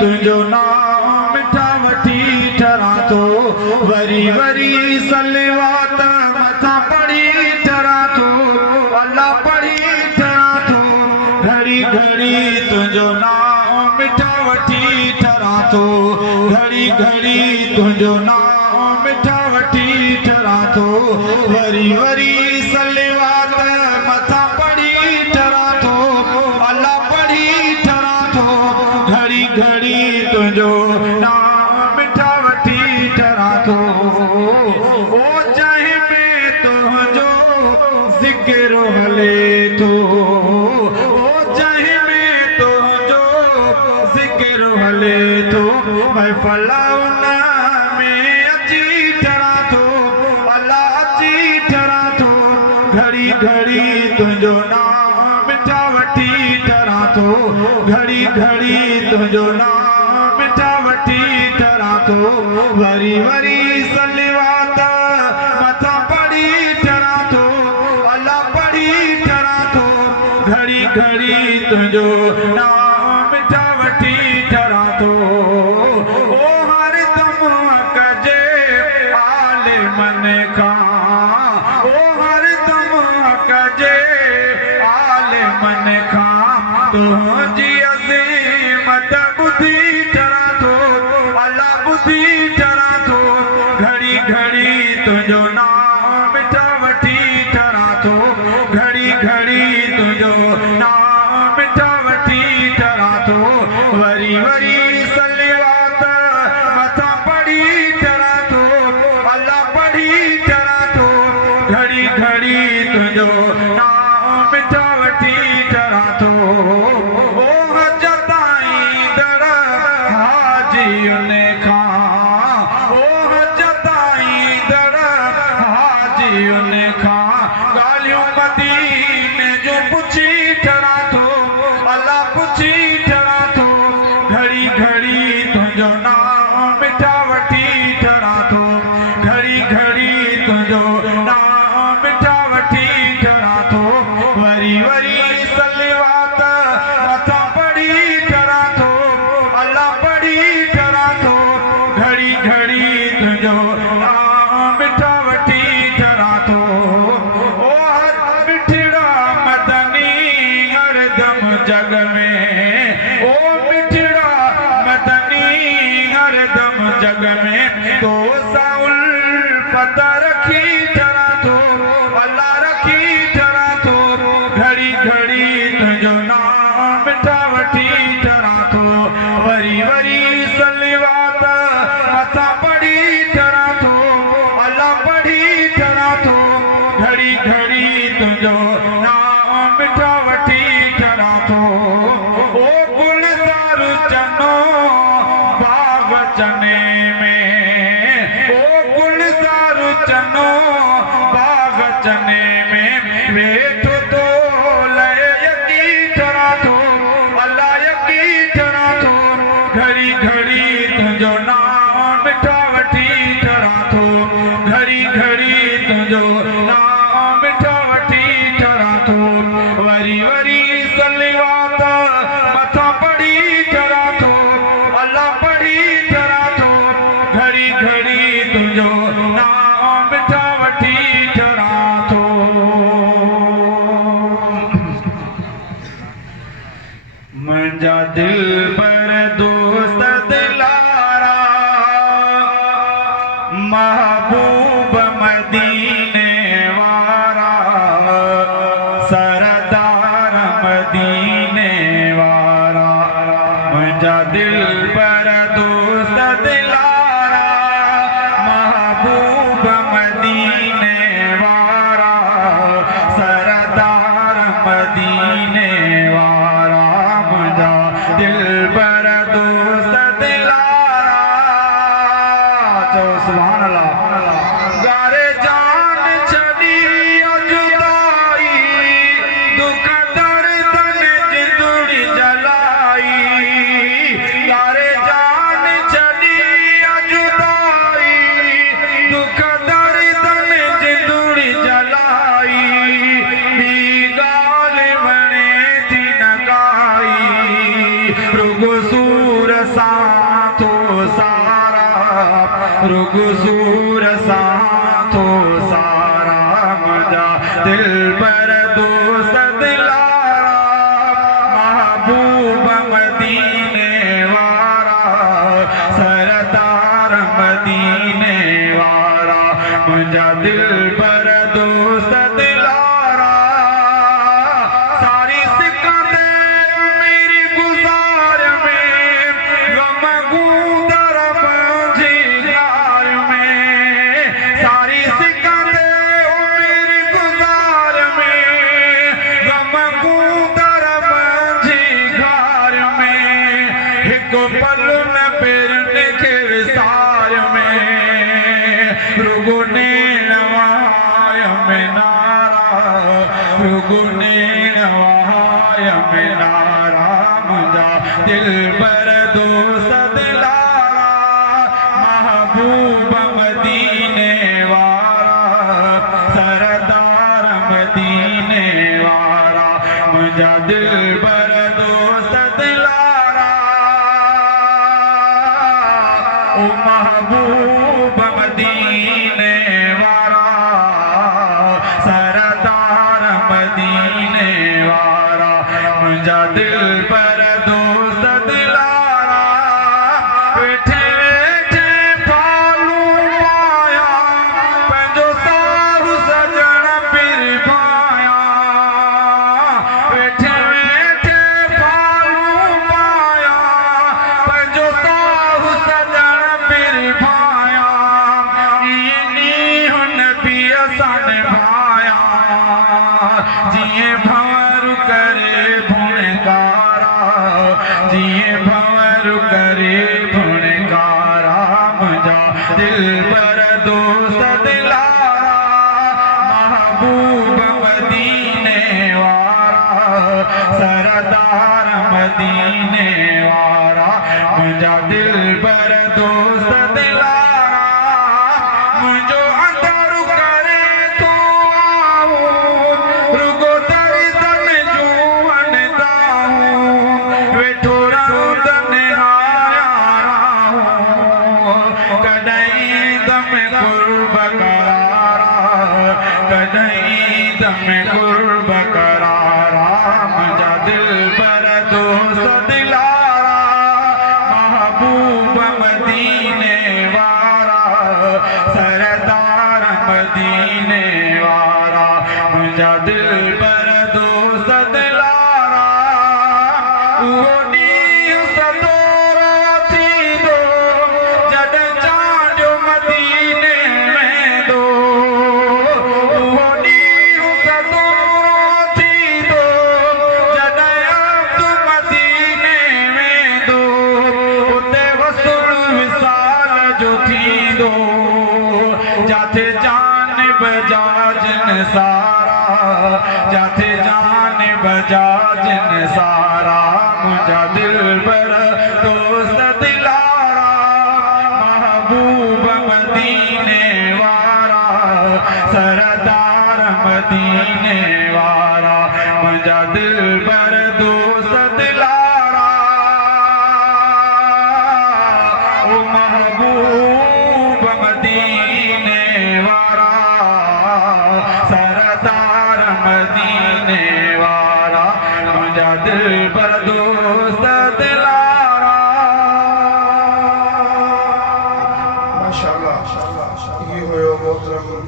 तुझो नाम मिठा वठी ठरा तो वरी वरी सलवात मथा पढ़ी ठरा तो अल्लाह पढ़ी ठरा तो घड़ी घड़ी तुझो नाम मिठा वठी ठरा तो घड़ी घड़ी तुझो नाम मिठा वठी ठरा तो वरी वरी सलवात मथा पढ़ी ठरा तो अल्लाह पढ़ी ठरा तो घड़ी घड़ी तुझो नाम मिठा वठी ठरा तो ओ चाहे में तुझो जिक्र हले तो ओ चाहे में तुझो जिक्र हले तो मैं फलाउना में अची ठरा तो अल्लाह अची ठरा तो घड़ी घड़ी तुझो नाम मिठा वठी ठरा तो घड़ी घड़ी तुझो नाम मिठा वठी ठरा तो वरी वरी सलवात मथा पढ़ी ठरा तो अल्लाह पढ़ी ठरा तो घड़ी घड़ी तुझो नाम मिठा वठी ठरा तो ओ हर दम कजे आले मन का ओ हर दम कजे आले मन का तुझी अज़ीमत बुद्धि ठरा तो अल्लाह बुद्धि ठरा तो घड़ी घड़ी तुझो नाम मिठा वठी ठरा तो घड़ी घड़ी तुझो नाम मिठा वठी ठरा तो वरी वरी सलवात मथा पढ़ी ठरा तो अल्लाह पढ़ी ठरा तो घड़ी घड़ी तुझो नाम मिठा वठी ठरा तो ओ हजताई दर हाजियुन खां ओ हजताई दर हाजियुन खां गालियों मदीने जो पुछी ठरा तो अल्लाह पुछी ठरा तो घड़ी घड़ी तुझो नाम मिठा वठी ठरा तो घड़ी घड़ी तुझो नाम मिठा वठी ठरा तो वरी वरी सलवात मथा पढ़ी ठरा तो अल्लाह पढ़ी ठरा तो घड़ी घड़ी तुझो नाम मिठा वठी ठरा तो ओ हर मिठड़ा मदनी हरदम जग में ओ मिठड़ा मदनी हरदम जग में तो साउल पता रखी ठरा तो अल्लाह रखी ठरा तो घड़ी घड़ी तुझो नाम मिठा वठी ठरा तो वरी वरी सलवात मथा पढ़ी ठरा तो अल्लाह पढ़ी ठरा तो घड़ी घड़ी तुझो नाम मिठा वठी ठरा तो ओ गुलजार चनो बाग चने में ओ गुलजार चनो बाग चने में वेठो तो लय यकी ठरा तो अल्लाह यकी ठरा तो घड़ी घड़ी तुझो नाम मिठा वठी ठरा तो घड़ी घड़ी तुझो नाम मिठा वठी ठरा तो वरी वरी सलवात मथा पढ़ी ठरा तो अल्लाह पढ़ी ठरा तो घड़ी घड़ी तुझो नाम मिठा वठी ठरा तो मुंहिंजा दिल पर दोस्त दिलारा महबूब मदीने वारा सरदार मदीने वारा मुंहिंजा दिल पर दोस्त दिलारा महबूब मदीने वारा सरदार मदीने वारा मुंहिंजा दिल पर दोस्त दिलारा चो सुभान अल्लाह गारे जान छड़ी अजुदाई दुख दर्दन जिंदड़ी जलाई गारे जान छड़ी अजुदाई दुख दर्दन जिंदड़ी जलाई दी गाल वणे थी नगाई रुगो सूर सा रुग सूर सा थो सारा मुंहिंजा दिल पर दोस्त दिलारा महबूब मदीने वारा सरदार मदीने वारा मुंहिंजा दिल पर दोस्त दिलारा सारी सिकंदर मेरी गुज़ार में गम गूंदर मुंहिंजी कार में सारी सिकंदर मेरी गुज़ार में गम गूंदर मुंहिंजी कार में हिकु पल न पेरनि खे विसार में रुगो नैण वहाय में नारा रुगो नैण वहाय में नारा मुंहिंजा दिल पर दोस्त दिलारा महबूब मदीने वारा सरदार मदीने वारा मुंहिंजा दिल पर दोस्त दिलारा ओ महबूब मदीने वारा सरदार मदीने वारा मुंहिंजा दिल पर दोस्त दिलारा वेठे वेठे फालू पाया पंहिंजो साहु सजण पिर भाया वेठे वेठे फालू पाया पंहिंजो साहु सजण पिर भाया इएं हुन बि असां निभाया जीअं भंवर करे भुणकारा जीअं भंवर करे भुणकारा मुंहिंजा दिल पर दोस्त दिलारा महबूब मदीने वारा सरदार मदीने वारा मुंहिंजा दिल पर दोस्त दिलारा मुंहिंजो अंदरु करे थो आऊं रुगो दर्दनि जूं वणंदाऊं वेठो रहंद निहारिया राहूं कॾहिं दम कुर्ब करारा कॾहिं दम कुर्ब करारा मुंहिंजा दिल पर दोस्त दिलारा महबूब मदीने वारा सरदार मदीने वारा मुंहिंजा दिल पर दोस्त दिलारा उहो ॾींहुं सदोरो थींदो जॾहिं चांडियो मदीने वेंदो उहो ॾींहुं सदोरो थींदो जॾहिं अब्दु मदीने वेंदो उते वसूल विसाल जो थींदो जाथे जान बजा जिन सारा जाथे जान बजा जिन सारा मुंहिंजा दिल पर दोस्त दिलारा महबूब मदीने वारा सरदार मदीने वारा मुंहिंजा दिल पर दोस्त दिलारा ओ महबूब मदीने वारा सरदार मदीने वारा मुंहिंजा दिल पर दोस्त दिलारा माशाअल्लाह ये हुयो मोहतरम